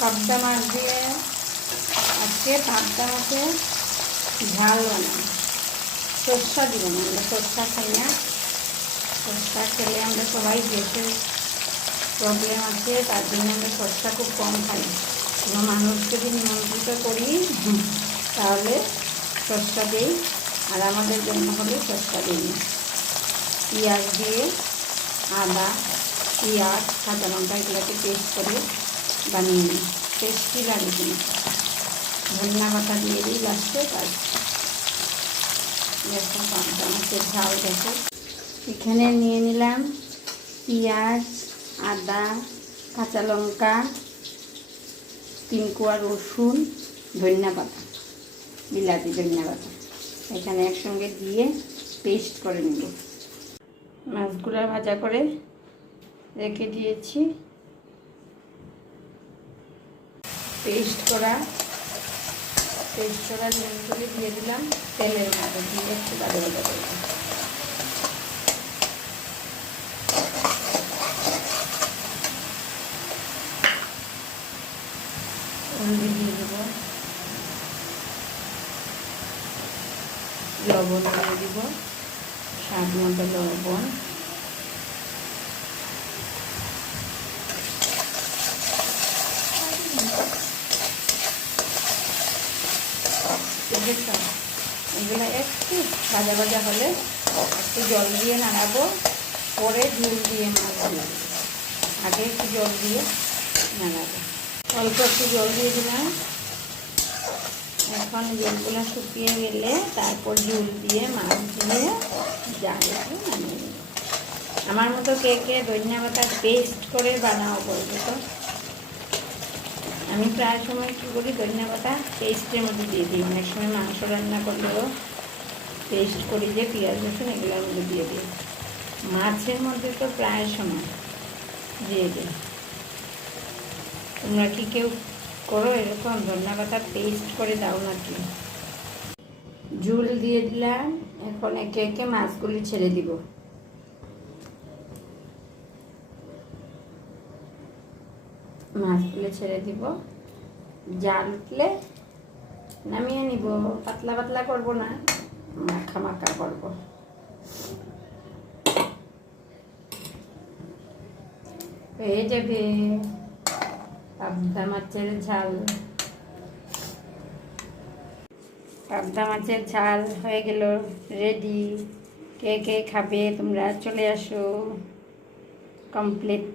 পাবদা মাছ দিয়ে আজকে পাবদা মাছে ঝাল বানাই। সরষা দিব না, আমরা সরষা খাই না। সরষা খেলে আমরা সবাই গ্যাসের প্রবলেম আছে, তার জন্য আমরা সরষা খুব কম খাই। কোনো মানুষ যদি নিমন্ত্রিত করি তাহলে সরষা দিই, আর আমাদের জন্য হলে সরষা দিই। পেঁয়াজ দিয়ে আদা, পেঁয়াজ, কাঁচা লঙ্কা এগুলোকে পেস্ট করে বানিয়ে নিই। টেস্টি লাগে কিন্তু। ধনিয়া পাতা দিয়ে দিই লাস্টে। তার পাবদা মাছের ঝাল দেখো। এখানে নিয়ে নিলাম পেঁয়াজ, আদা, কাঁচা লঙ্কা, 3 কোয়া রসুন, ধনিয়া পাতা, বিলাতি ধনিয়া পাতা এখানে একসঙ্গে দিয়ে পেস্ট করে নেব। মাছগুলো ভাজা করে রেখে দিয়েছি। পেস্ট করা জিনিসগুলি দিয়ে দিলাম তেলের মধ্যে, দিয়ে একটু ভাজা ভাজা করব। হলদি দিয়ে দেব, লবণ দিয়ে দিব, স্বাদ মতো লবণ, এগুলো একটু ভাজা ভাজা হলে একটু জল দিয়ে নাড়াবো, পরে ঝুল দিয়ে মাছ দিয়ে দেবো। আগে একটু জল দিয়ে নাড়াবো। অল্প একটু জল দিয়ে দিলাম। এখন জলগুলো শুকিয়ে গেলে তারপর ঝুল দিয়ে মাছ দিয়ে জালে নামিয়ে নেব। আমার মতো কে কে ধনিয়া পাতা পেস্ট করে বানাও বলবো তো। আমি প্রায় সময় কী করি, ধনিয়া পাতা পেস্টের মধ্যে দিয়ে দিই। অনেক সময় মাংস রান্না করলেও পেস্ট করি, যে পেঁয়াজ রসুন এগুলোর মধ্যে দিয়ে দিই। মাছের মধ্যে তো প্রায় সময় দিয়ে দিই। তোমরা কি কেউ করো এরকম ধনিয়া পাতা পেস্ট করে দাও নাকি? ঝুল দিয়ে দিলাম। এখন একে একে মাছগুলি ছেড়ে দিব। মাছগুলো ছেড়ে দিব। জাল উঠলে নামিয়ে নিব। পাতলা পাতলা করব না, মাখা মাখা করব। হয়ে যাবে পাবদা মাছের ঝাল। পাবদা মাছের ঝাল হয়ে গেল, রেডি। কে কে খাবে তোমরা চলে আসো। কমপ্লিট।